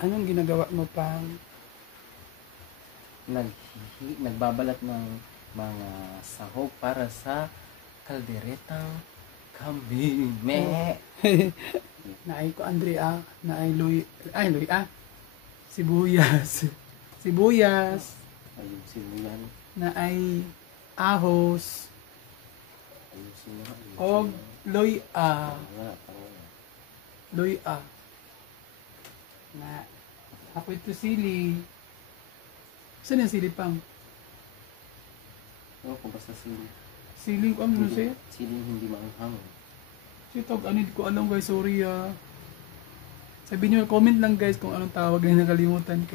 Anong ginagawa mo pang? Nagbabalat ng mga sahog para sa kalderetang kambing. Naay ko Andrea, naay Luy, sibuyas. Sibuyas, Ayun sinuyan. naay ahos, Ayun sinuyan. og luya. Wala pa rin. Luya. Na ako ito sili. Saan yung sili pang? Ewan ko basta Siling ko ano siya? siling hindi maanghang. Sitog, ano ko alam guys, sorry Sabihin nyo, comment lang guys kung anong tawag na nakalimutan ko.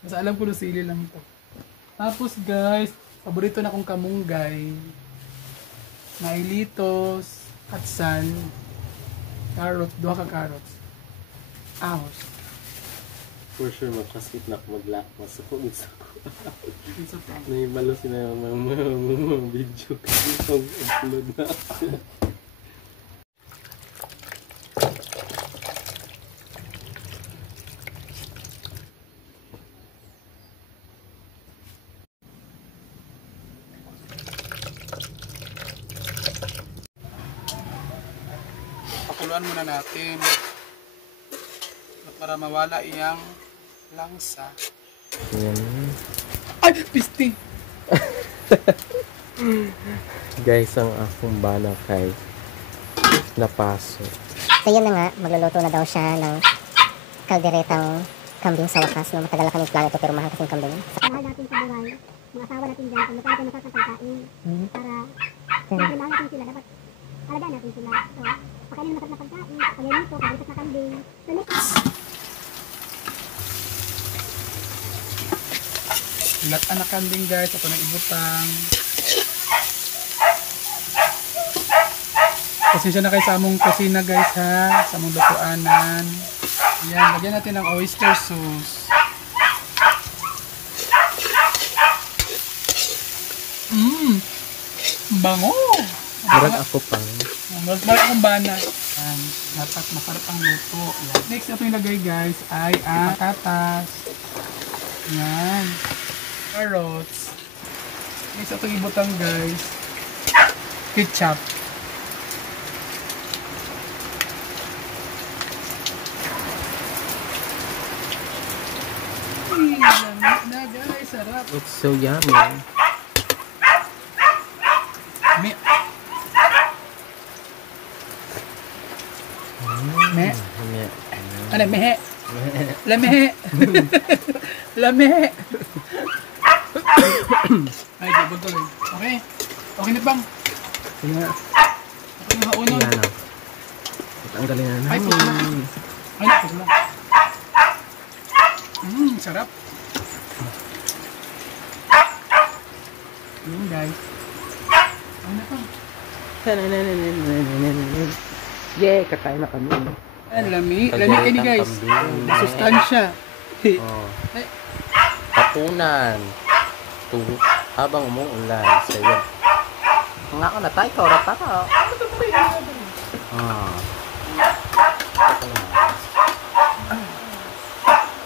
Basta alam ko na sili lang to. Tapos guys, paborito na kong kamunggay. Nailitos, atsan, carrot, 2 ka carrots. Ahos. For sure, makaskip na ako masukog sa ko. Isa pa. Naibalo sila mga video kasi pang upload na. Pakuluan muna natin para mawala iyang langsa. Yan. Ay! Pisti! Guys, ang akong bana kay napaso. So yun na nga, magluluto na daw siya ng kalderetang kambing sa wakas. No? Matagal na kami plano ito pero mahal kasing kambing. Mahal natin sa buhay, mga asawa natin dyan, kung magkano tayo masarap ng pagkain, para siyempre mahal natin sila, dapat alagaan natin sila. So, pakainin ng masarap na pagkain, pagluluto, paglitas na kambing. So, next, Lataan na kambing guys, ako na ibutang. Pasensya na kayo sa among kusina guys ha, sa among lutuanan. Ayan, lagyan natin ng oyster sauce. Bango! Murag ako pang. Mas akong bana. Ayan, masarap ang luto. Ayan. Next na ilagay guys ay ang patatas. Ayan. Carrots. Next na ibutang guys. Ketchup. Lamig na guys, sarap. It's so yummy. Me. Me. Ano, mehe? Lamehe. Lamehe. Ay, di ba tuloy? Okay. Okay na bang? Sige nga. Okay na uno. Yan na. Tanggalin na Ay, namin. Ay, pag lang. Sarap. Guys. Ano na pa? Yeah, kakain na kami. Lami kayo ni guys. Masustansya. Oh. Tapunan. Habang umuulan sa iyo. Nga ko na tayo, kaurat ako.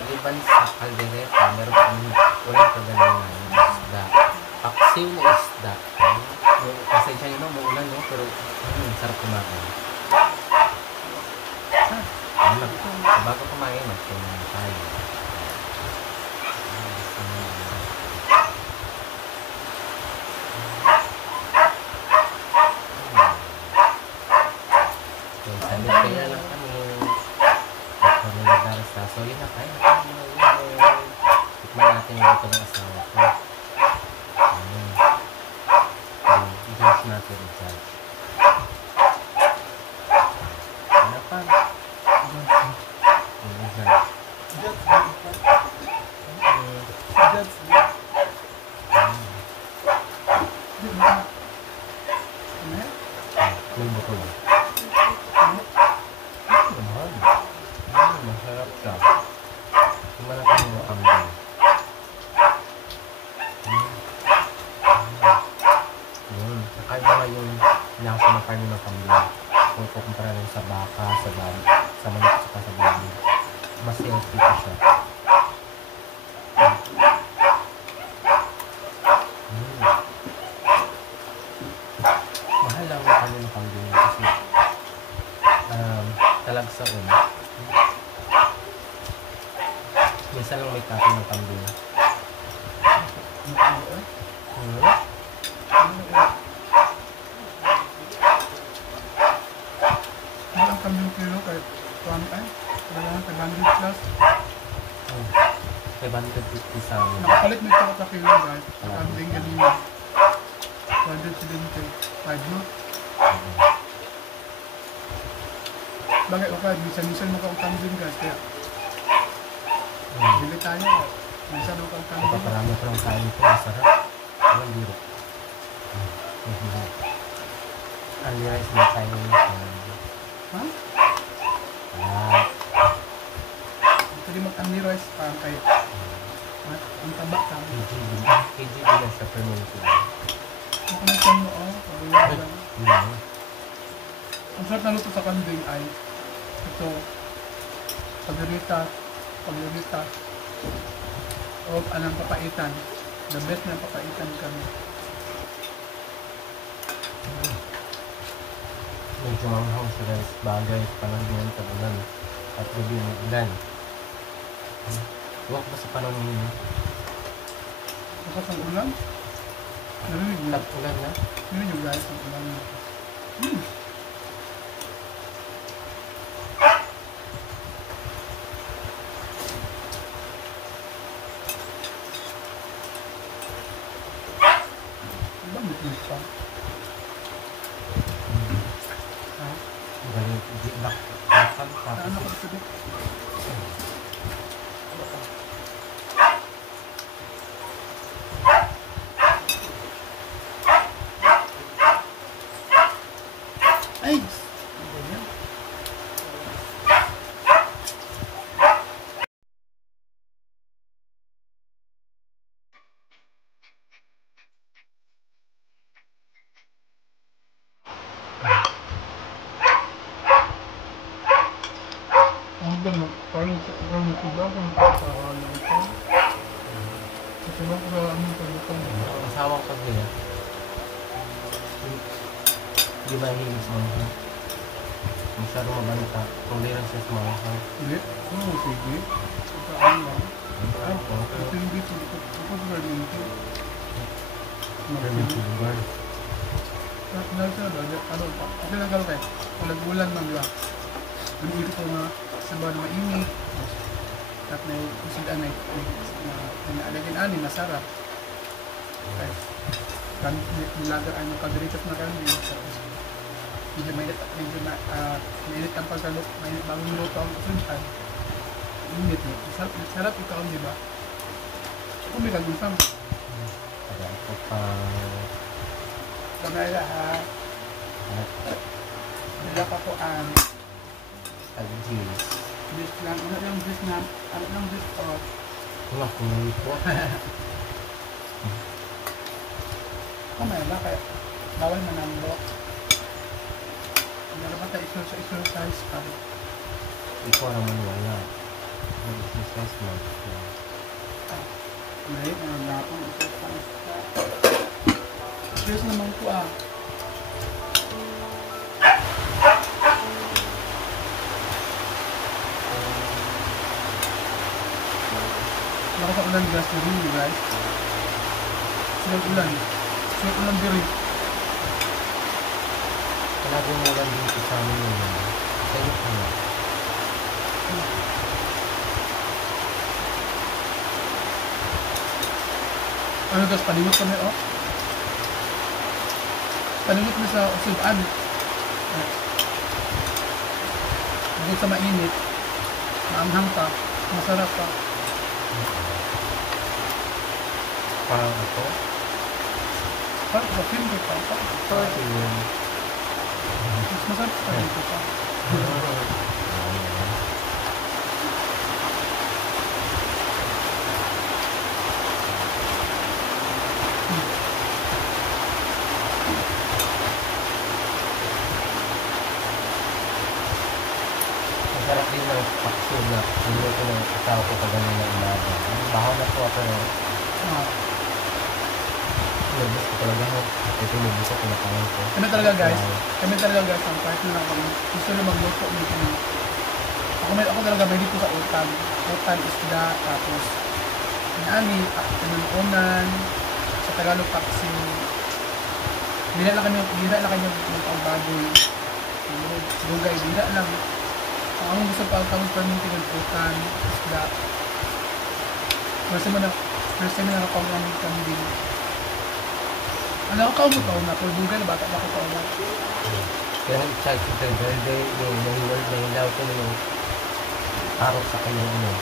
Maliban sa kaldereta, meron kami ulang kagalingan ng isda. Paksiw na isda. Pasensya nyo, maulan no, pero sarap kumain. Bago kumain, magpunan tayo. Salit kaya lang kami. At mamilagdaras na. So yun na tayo. Tikman natin yung ito ng asawa ko. I-judge natin, i-judge. Ano pa? Lumbuto ba? Masarap siya. Kumalaki yung kambing. Yun. Kakaiba nga yung lasa ng karne ng kambing. Kung kukumpara rin sa baka, sa manok, sa baboy. mas healthy pa siya. Mm. Mahal lang ang ano ng kambing kasi talagsaon. Minsan lang may kape ng kambing. Mahal ang kambing kilo kahit wala lang 500 plus. 550 sa amin. Nakapalit may ito sa kilo guys. Kambing kanina. 175 no? Bagay okay, minsan-minsan makautang din guys. Kaya bili tayo. Minsan makautang din. Paparami ko lang tayo nito. Masarap. Walang biro. Only rice na tayo nito. Ha? Ah, Pwede mag-only rice parang kayo. Ang tabak ka. KG bilang sa fermenting. Makunatan mo lang. Hindi. Ang sarap na luto sa kambing ay ito, paborita, o anong papaitan. The best na papaitan kami. Medyo manghang siya guys. Bagay sa panahon ngayon tag-ulan. At gabi ng ulan. Huwag ba sa panahon ngayon? Bukas ang ulan. Narinig mo? Tag-ulan na? Narinig nyo guys ang ulan. Bakit pa? Ha? Galing. Bakal pa. Ano ka sabi? Ay! Ganyan. Ang gano'n, parang sila kung nakakaroon ito. Kasi ba kung anong pagkakang Ang asawa ko kasi hindi mahilig sa mga masyado mabanta. Kung di lang siya sa mga hindi? Oo, sige. Pagkaan lang. ay, Ito yung dito, ito garden ito. fermenting lugar. Dahil sila ba, ano pa? Kasi nagkalo kayo, walang bulan man, di ba? Ang ito ko nga sa ba na mainit. At may kusidan na naalagin ani, masarap. Okay. Gamit nilaga ay makagritas na kami. Medyo mainit ang pagkalok, mainit bagong luto ang kusuntan. Init mo. Sarap ito ang di ba? Kung may kagunsam. Kaya ito pa Kamay lahat. Bila pa po ang tag-juice. bis lang. Ano lang bis na? Ano lang bis o? Wala kung hindi po. Kamay lang kaya bawal manamlo. Meron ba tayo exercise pa? Ikaw naman wala. Mag-exercise mo. Hindi, wala akong exercise pa. Cheers naman po ah. Lakas ang ulan guys, narinig guys. Sunod ulan. Sunod ulan diri. Talagang ulan dito sa amin yun. Sa'yo ka na. Ano guys, palimot kami oh. Palimot kami sa usudan. Bukod sa mainit, maanghang pa, masarap pa. Parang ako. Parang sa film pa. Pwede yun. Mas masarap pa dito pa. Masarap din ng pakso na niluto ng asawa ko kagaling na umaga. Bahaw na po ako. Ah. Nervous ko talaga mo. Ito yung nervous ako kinakain ko. Kami talaga guys, ang partner ako, gusto na magluto dito. Ako talaga may dito sa utan. Utan, isda, tapos inaani, pinununan, sa Tagalog paksiw. Bira lang kami ng baboy. Lugay, bira lang. Ang gusto pa, ang perminting ng utan, isda. First time na nakapagawa ng kambing. Ano ako kaumutaw na, pero lugay na bata na ako kaumutaw. Kaya ang child sa verde, yung nahilaw ko yung arot sa kanyang ano.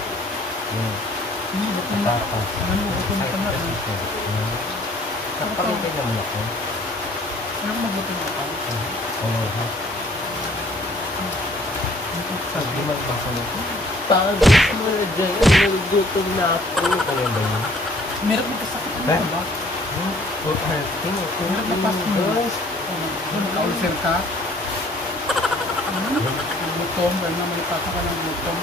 Yung tapas. Ano mo, buto na ka na. Nakapagintay naman ako. Ano ko magbuto na ka? Oo, ha? Sabi magbasa nito. Pagod mo na dyan, nagugutom na ako. Kaya ba yun? Meron mo kasakit ano ba? Meron na pas mo. Naka-ulcer ka? Gutom, gano'n may pata ka ng gutom.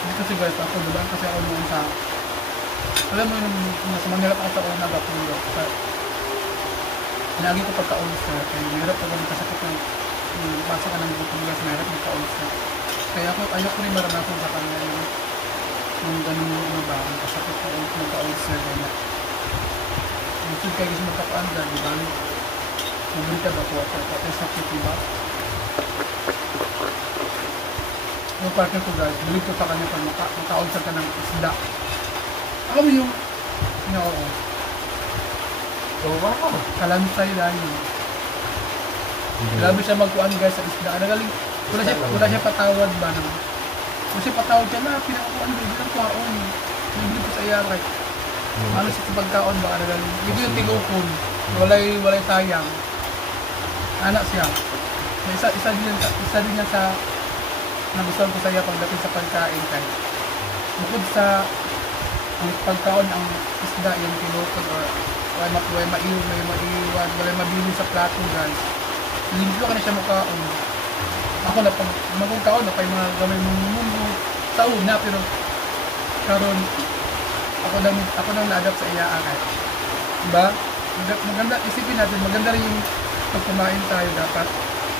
Hindi kasi guys, ako diba? Kasi ako noon sa... Alam mo yung nasa Manila ako sa una, Gapulo. Lagi ko pagka-ulcer. Kaya meron pag magkasakit ng... Pasa ka ng gutom guys, meron magka-ulcer. Kaya ayoko rin maranasan sa kanya yung ganun ano ba, magkasakit ko magka-ulcer. Kaya gusto kayo gusto magkapaandar, diba? Mabrita ba po ako? Patay sakit, diba? Yung partner ko guys, balik ko sa kanya pag maka-ulcer ka ng isda. Alam mo yung, oo. Oh, wow! Kalansay lang yun. Grabe siya magkuhan guys sa isda. Nagaling, wala siya patawad ba naman? Wala siya patawad siya na, pinakukuhan ba, bilang kuhaon. Bibili ko sa iya, right? Ano siya sa pagkaon ba, nagaling. Hindi yung tigukon. Walay sayang. Anak siya. Isa din niya sa nagustuhan ko sa iya pagdating sa pagkain kay bukod sa ang pagkaon ang isda yung tinukod or may maiwan, may mabili sa plato guys. Limpyo ka na siya mukhaon. Ako na pag magkaon na kay mga gamay mong mundo sa una pero karon ako nang na-adapt sa iya akay. Diba? Maganda isipin natin, maganda rin yung pag kumain tayo dapat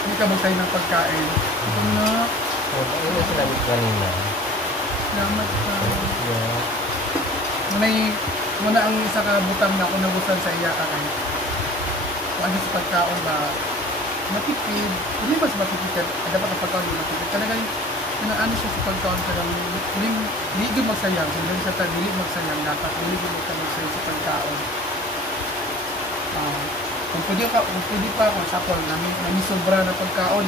hindi ka magsayin ng pagkain. Ito na. Ayun na sinabi ko kanina. Salamat ka. Yeah. Muna ang isa ka butang na ako nagustuhan sa iya kay kung ano sa pagkaon ba matipid. Hindi mas matipid dapat ang pagkaon mo matipid. Talagang ano siya sa pagkaon talagang hindi magsayang. Hindi siya hindi magsayang dapat hindi magsayang sa pagkaon. Kung pwede pa kung sapol nami sobra na pagkaon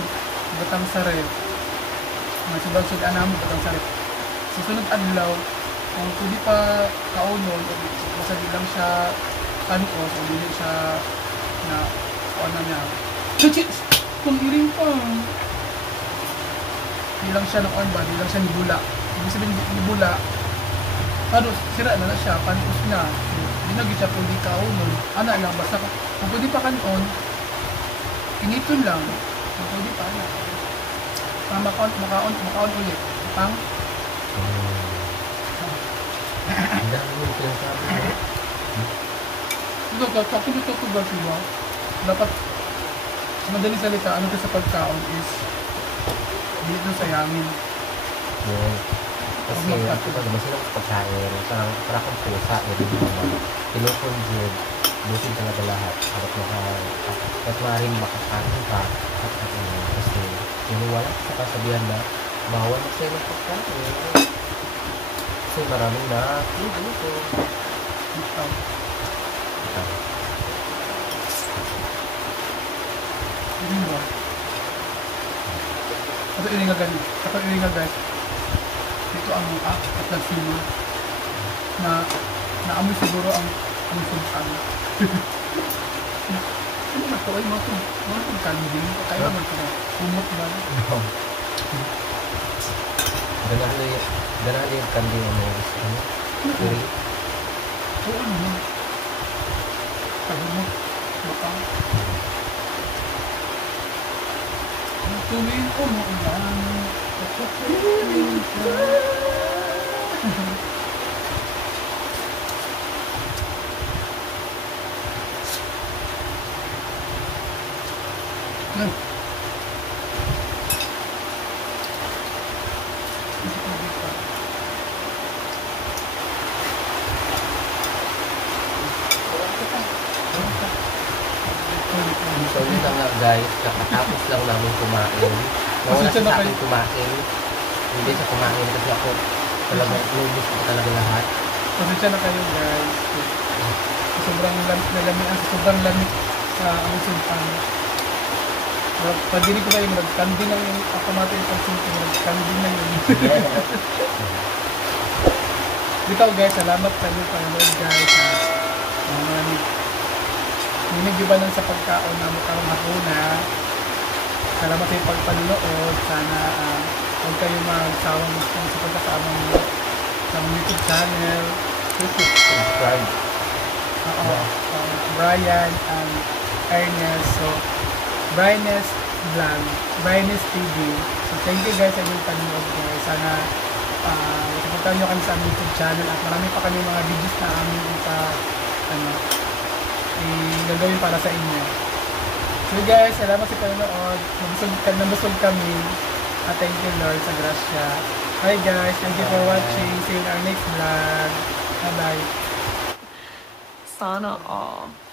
butang sa ref. Sobrang sudan namin butang sa ref. Susunod adlaw kung pwede pa kaunon basta di lang siya kanos o hindi siya na ano niya kung iring pa di lang siya ng ba di lang siya nibula ibig sabihin nibula pero sira na siya kanos na hindi na siya pwede kaunon ana lang basta kung pwede pa kanon initon lang kung pwede pa makaon ulit pang Ang dami yung sinasabi mo. Ito ko ba diba? Dapat sa madaling salita, ano ka sa pagkaon is hindi ito sayangin. Yun. Kasi ako pa naman silang pagkain. Parang kang pusa. Tinukon dyan. Busin talaga lahat. At maaaring makakain ka. Kasi sinuwala sa kasabihan na bawal na sa'yo ng pagkain. Kasi maraming na dito. Ito. Hindi ba? Ito iningal guys. Ito ang at nagsima na naamoy siguro ang sultan. Ano ba ito? Ay mga kanding. Kaya naman ito. Sumot ba? Ganali yung kanding ang mga gusto mo. Curry. Oo naman. Sabi mo. Baka. Tuloy ko mo lang. So yun na nga guys, kakatapos lang namin kumain. Nawala Pasensya siya na sa kayo. akin kumain. Hindi siya kumain kasi ako talaga lubos ko talaga lahat. Pasensya na kayo guys. Sobrang nalamian, sobrang lamig sa ang sultan. Pag dinig ko kayo, nagkandi na yung automatic yung pagsinti, nagkandi na yun. Dito guys, salamat sa inyo Lord guys. Ninigibanan sa pagkaon na makarong hapuna. Salamat sa yung pagpanunood. Sana huwag kayo magsawang suporta sa aming YouTube channel. Subscribe. Brian and Ernest. So, Brightness Vlog, Brightness TV. So, thank you guys sa inyong panonood guys. Sana suportahan nyo kami sa aming YouTube channel at marami pa kami mga videos na aming gagawin para sa inyo. So guys, salamat sa panonood. Nabusog kami. At thank you Lord sa grasya. Hi guys, thank you for watching. See you in our next vlog. Bye bye. Sana all.